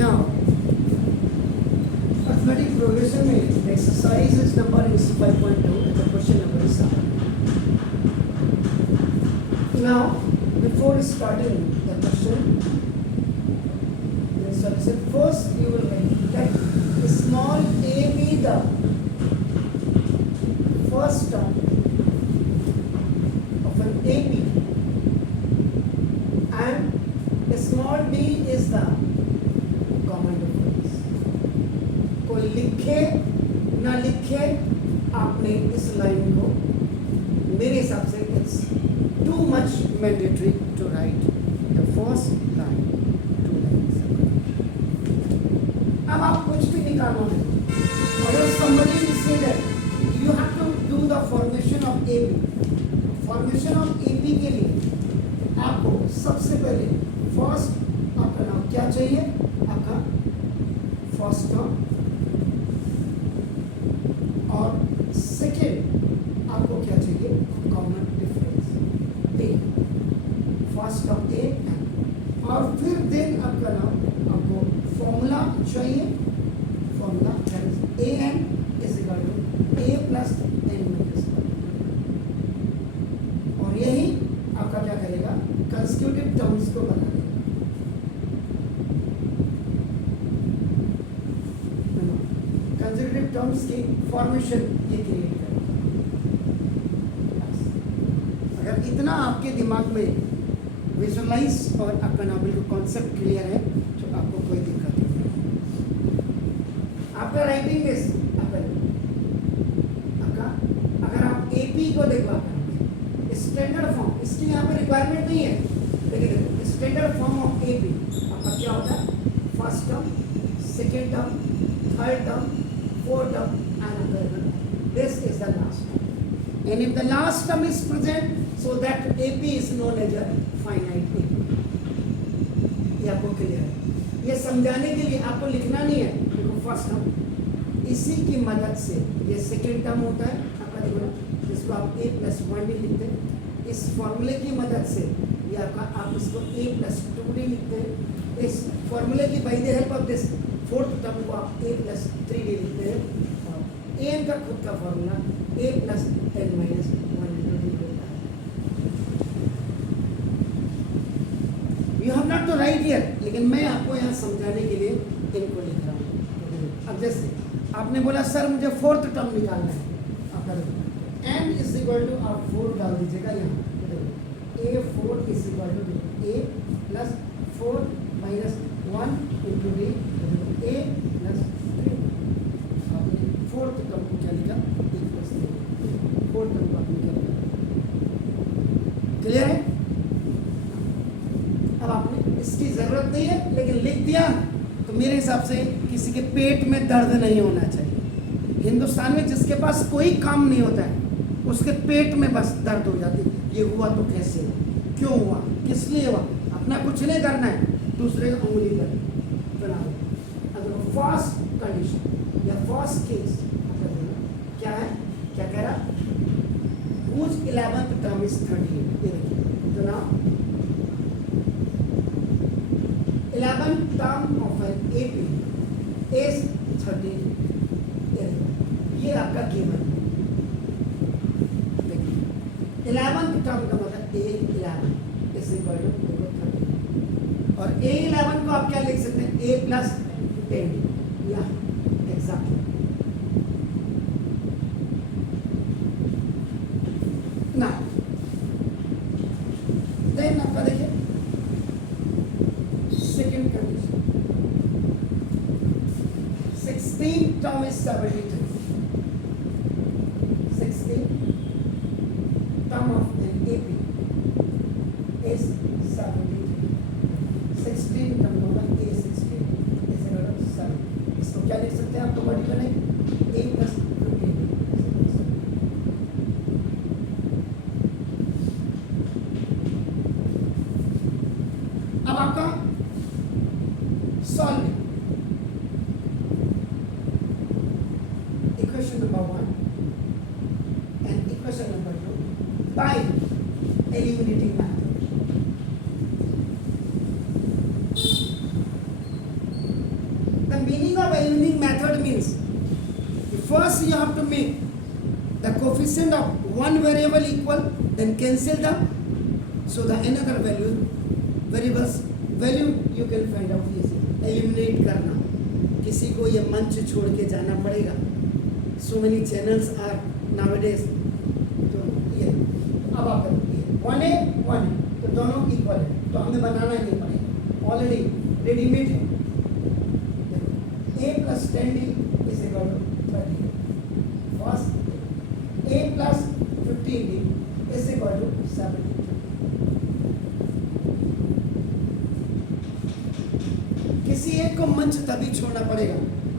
Now, arithmetic progression में the exercise is number is 5.2 and the question number is 7. Now, before starting the question, the instruction first you will write let small a be the first term of an AP and small b is the common difference. कोई लिखे ना लिखे आपने इस line को मेरे हिसाब से it's too much mandatory to write the first line two lines. अब आप कुछ भी निकालोगे अगर somebody is saying that you have to do the formation of AP. Formation of AP के लिए आपको सबसे पहले फर्स्ट आपका नाम क्या चाहिए, आपका फर्स्ट टर्म, और सेकेंड आपको क्या चाहिए, common difference A, first term A, और फिर देन आपका नाम आपको फॉर्मूला चाहिए, formula A N is equal to A plus N minus, और यही आपका क्या करेगा, कंस्टिट्यूटिव टर्म्स को बना देगा. कंस्टिट्यूटिव टर्म्स की फॉर्मेशन ये क्रिएट करेगा. अगर इतना आपके दिमाग में विजुअलाइज और आपका ना बिल्कुल कॉन्सेप्ट क्लियर है तो आपको कोई दिक्कत नहीं. आपका राइटिंग इज आपका अगर आप एपी को देखो स्टैंडर्ड फॉर्म, इसकी यहाँ पे रिक्वायरमेंट नहीं है, लेकिन स्टैंडर्ड फॉर्म ऑफ एपी आपका क्या होता है, first term, second term, third term, fourth term and this is the last term. And if the last term is present so that AP is known as a finite AP. ये आपको clear है. ये समझाने के लिए आपको लिखना नहीं है, देखो फर्स्ट टर्म, इसी की मदद से ये सेकेंड टर्म होता है आपका, देखो जिसको आप a प्लस वन डी लिखते हैं, इस फॉर्मूले की मदद से ये आपका आप इसको a प्लस टू डी लिखते हैं, इस फॉर्मूले की by the help of this fourth term को आप a प्लस थ्री डी लिखते हैं, और an का खुद का formula a plus N minus one into D होता है. You have not to write here, लेकिन मैं आपको यहाँ समझाने के लिए इनको लिख रहा हूँ. अब जैसे आपने बोला सर मुझे फोर्थ टर्म निकालना है, आपका एन इज इक्वल टू आप 4 डाल दीजिएगा यहाँ, A 4 is equal to A plus 4 minus 1 into D A plus 3. आपने फोर्थ टर्म को क्या लिखा, ए प्लस 3, फोर्थ टर्म को आपने क्या लिखा, क्लियर है. अब आपने इसकी ज़रूरत नहीं है, लेकिन लिख दिया तो मेरे हिसाब से किसी के पेट में दर्द नहीं होना चाहिए. हिंदुस्तान में जिसके पास कोई काम नहीं होता है उसके पेट में बस दर्द हो जाती है. ये हुआ तो कैसे हुआ, क्यों हुआ, किस लिए हुआ, अपना कुछ नहीं करना है, दूसरे को उंगली कर बनाओ. अगर फर्स्ट कंडीशन या फर्स्ट केस क्या है, क्या कह रहा, whose 11th term is 38. ये देखिए तो ना 11th term of an AP is 38. ये आपका गिवन. 11th टर्म का मतलब A11 इज इक्वल टू 30, और A11 को आप क्या लिख सकते हैं, A प्लस 10, या एग्जैक्टली. ना देन आपका देखिए second condition, 16 term is 72. 16 term of an AP is 70. 16 term होगा A16 is equal to 7. इसको क्या लिख सकते हैं, आपको मल्टीपल है A प्लस 15. अब आपका solving equation number 1 and equation number 2 by eliminating method. The meaning of eliminating method means first you have to make the coefficient of one variable equal, then cancel them, so the another variables value you can find out easy. Eliminate करना, किसी को ये मंच छोड़ के जाना पड़ेगा. So many channels are nowadays. तो ये अब आप करोगे 1A 1A तो दोनों इक्वल है, तो हमें बनाना ही नहीं पड़ेगा, ऑलरेडी रेडीमेड है. A plus 10D is equal to 30. First, A plus 15D is equal to 70. किसी एक को मंच तभी छोड़ना पड़ेगा.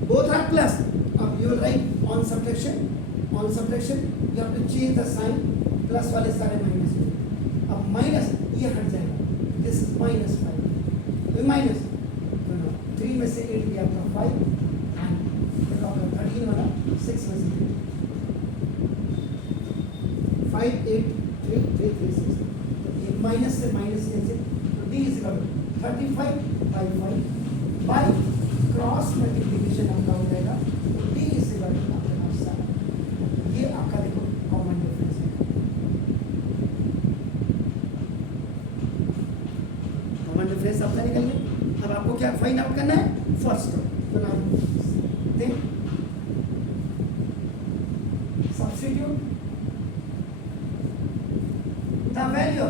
Both are plus. अब you write on subtraction you have to change the sign. Plus वाले सारे माइनस हो. अब माइनस ये हट जाएगा. This is minus 5. ये माइनस 3 में से 8 गया आपका 5 and 13 वाला 6 में से 5 8 3 3 3 6. तो ये माइनस से माइनस कैंसिल. तो D is equal to 35 by 5 by cross multiplication आपका हो जाएगा. तो D is equal to आपके पास 7. ये आपका देखो कॉमन डिफरेंस है. कॉमन डिफरेंस आपका निकल गया. अब आपको क्या फाइंड आउट करना है? First term. तो now then substitute the value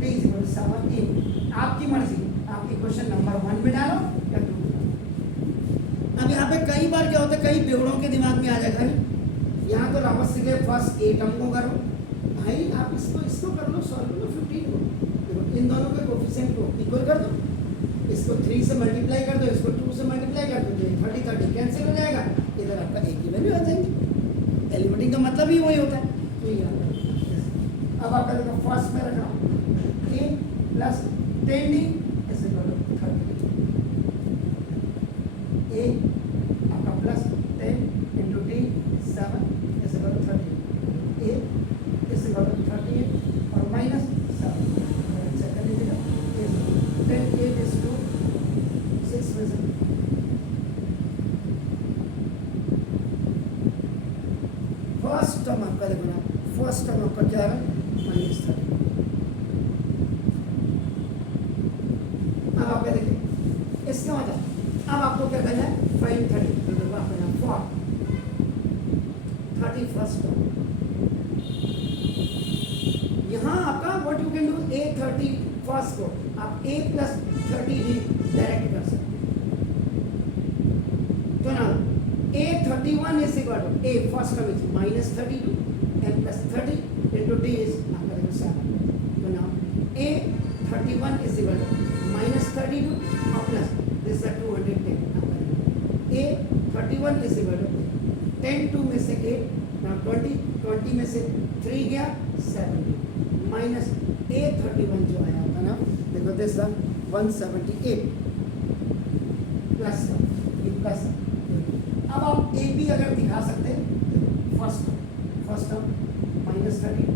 D is equal to 7. आपकी मर्जी, आप इक्वेशन नंबर 1 में डालो या 2 में डालो. अब यहाँ पे कई बार क्या होता है, कई बेवड़ों के दिमाग में आ जाएगा, यहाँ तो रावत से गए फर्स्ट 8 टर्म को करो भाई, आप इसको कर लो, सॉल्व कर लो 15 को. इन दोनों के कोफिशिएंट को इक्वल कर दो, इसको 3 से मल्टीप्लाई कर दो, इसको 2 से मल्टीप्लाई कर दो, 30 30 कैंसिल हो जाएगा. इधर आपका एक ही वैल्यू आ जाएगी. एलिमिनेटिंग का मतलब ही वही होता है. तो ये अब आपका देखो फर्स्ट में रख रहा हूँ A plus 10D is equal to 30. A आपका plus 10 into D 7 is equal to 30. A is equal to 38 और माइनस 7. चेक कर लीजिएगा. 10 8 is 2 6 में से फर्स्ट टर्म आपका देखो ना, फर्स्ट टर्म आपका क्या है? माइनस 30. अब आप देखिए इसका मतलब अब आपको क्या करना है? फाइंड 30. तो देखो आपका यहाँ फॉर 31st टर्म. यहाँ आपका what you can do, A 31st को आप A plus 30 भी डायरेक्ट कर सकते हैं. तो ना A 31 is equal to A first term is minus 32 and plus 30 into D is आपका देखो 7. तो now A 31 is equal to minus 32 और plus this is 210. A 31 is equal to 10 2 में से 8 now 20 में से 3 गया 70 minus A 31 जो आया होगा ना, देखो this is 178 प्लस ये प्लस. अब आप A B अगर दिखा सकते हैं, फर्स्ट टर्म माइनस 30,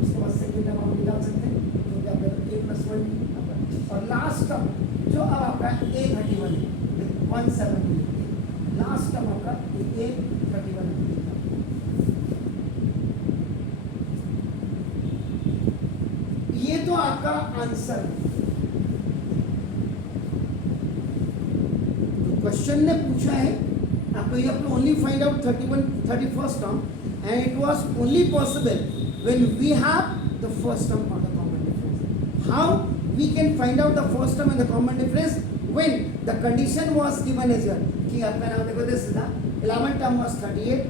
उसके बाद सेकेंड टर्म आप निकाल सकते हैं. तो क्या A plus 1 और लास्ट टर्म जो अब आपका A 31 170, लास्ट टर्म आपका A 31. ये तो आपका आंसर है. क्वेश्चन ने पूछा है आपको, you have to only find out 31st term and it was only possible when we have the first term or the common difference. How we can find out the first term and the common difference? When the condition was given as well कि आपका नाम देखो this is the 11th term was 38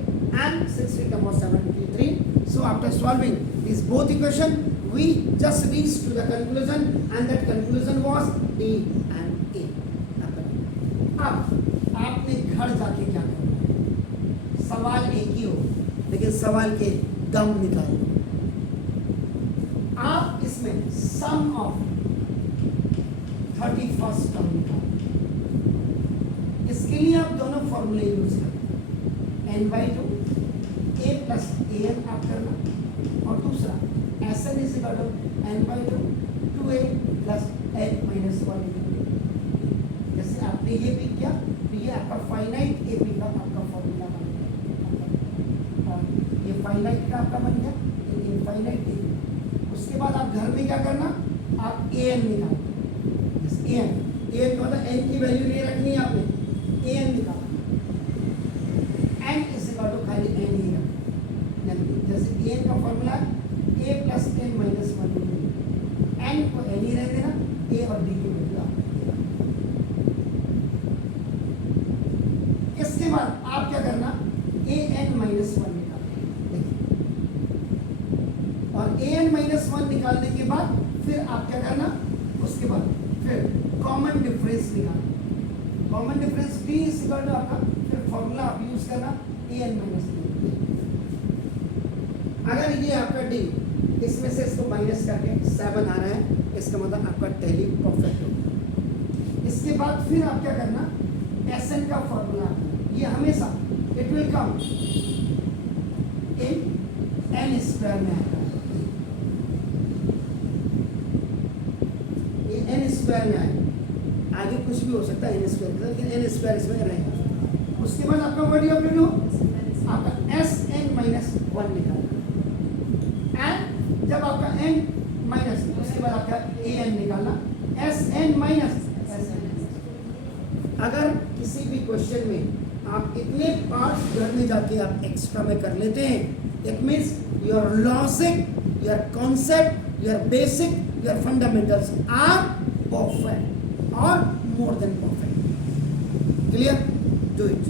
and 16th term was 73. So after solving these both equation we just reached to the conclusion and that conclusion was D and A. अब आपने घर जाके क्या करना है? सवाल एक ही हो लेकिन सवाल के दम निकालो. आप इसमें सम ऑफ 31st टर्म निकालो. इसके लिए आप दोनों फॉर्मूले यूज करें. n/2 a plus an आप करना और दूसरा Sn is equal to n/2 2a plus n minus 1. जैसे आपने ये भी किया तो ये आपका फाइनाइट एपी का आपका फॉर्मूला बन गया, और ये फाइनाइट का आपका बन गया, ये इनफाइनाइट एपी। उसके बाद आप घर में क्या करना, आप ए एन निकालो, ए एन तो मतलब एन की वैल्यू नहीं रखनी है आपने, ए एन निकालो, एन इज इक्वल टू खाली एन ही रखना, जैसे ए एन का फॉर्मूला है ए प्लस एन माइनस 1, एन को एन ही रहने देना, ए और डी की वैल्यू आप देना। इसके बाद आप क्या करना, ए एन माइनस 1 निकालना, और ए एन माइनस 1 निकालने के बाद फिर आप क्या करना, उसके बाद फिर कॉमन डिफरेंस निकालना, common difference D is equal to आपका फिर फॉर्मूला आप यूज करना ए एन माइनस 1। अगर ये आपका डी इसमें से इसको माइनस करके 7 आ रहा है, इसका मतलब आपका टैली परफेक्ट होगा। इसके बाद फिर आप क्या करना, एस एन का फॉर्मूला, ये हमेशा it will come in an square में आएगा, ये एन स्क्वायर में आएगा, आगे कुछ भी हो सकता है एन स्क्वायर, लेकिन एन स्क्वायर इसमें रहेगा। उसके बाद आपका what you have to do, आपका एस एन माइनस 1 निकालना, एंड जब आपका एन माइनस, उसके बाद आपका ए एन निकालना, S N minus S N. अगर किसी भी क्वेश्चन में आप इतने पार्ट्स घर में जाके आप एक्स्ट्रा में कर लेते हैं, it means your logic, your concept, your basic, your fundamentals are perfect और more than perfect. Clear? Do it.